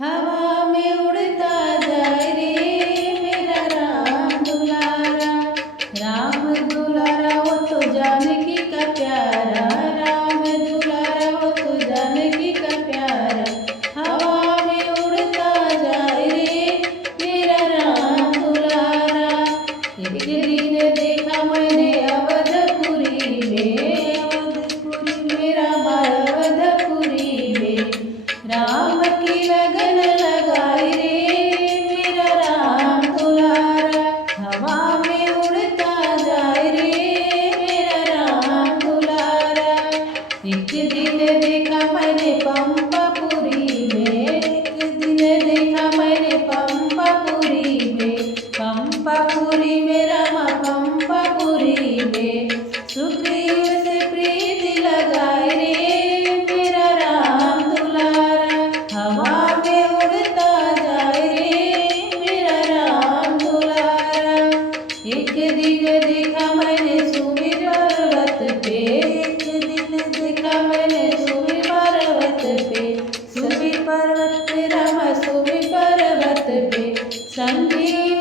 हवा में उड़ता जाए रे मेरा राम दुलारा। राम दुलारा वो तो जानकी का प्यारा, राम दुलारा वो तो जानकी का प्यारा। हवा में उड़ता जाए रे मेरा राम दुलारा। एक दिन देखा मैंने अवधपुरी में, अवधपुरी मेरा अवधपुरी में राम की लगन लगाई रे मेरा राम दुलारा। हवा में उड़ता जाए रे मेरा राम दुलारा। एक दिन देखा मैंने पंपापुरी में, एक दिन देखा मैंने पंपापुरी में, पंपापुरी में रामा पंपापुरी में सुग्रीव से प्रीति लगाई रे मेरा राम दुलारा। हवा में उड़ता जाए रे मेरा राम दुलारा। एक दिन देखा मैंने सुमेर पर्वत पे, एक दिन देखा मैंने सुमेर पर्वत पे, सुमेर पर्वत पे रामा सुमेर पर्वत पे संजीव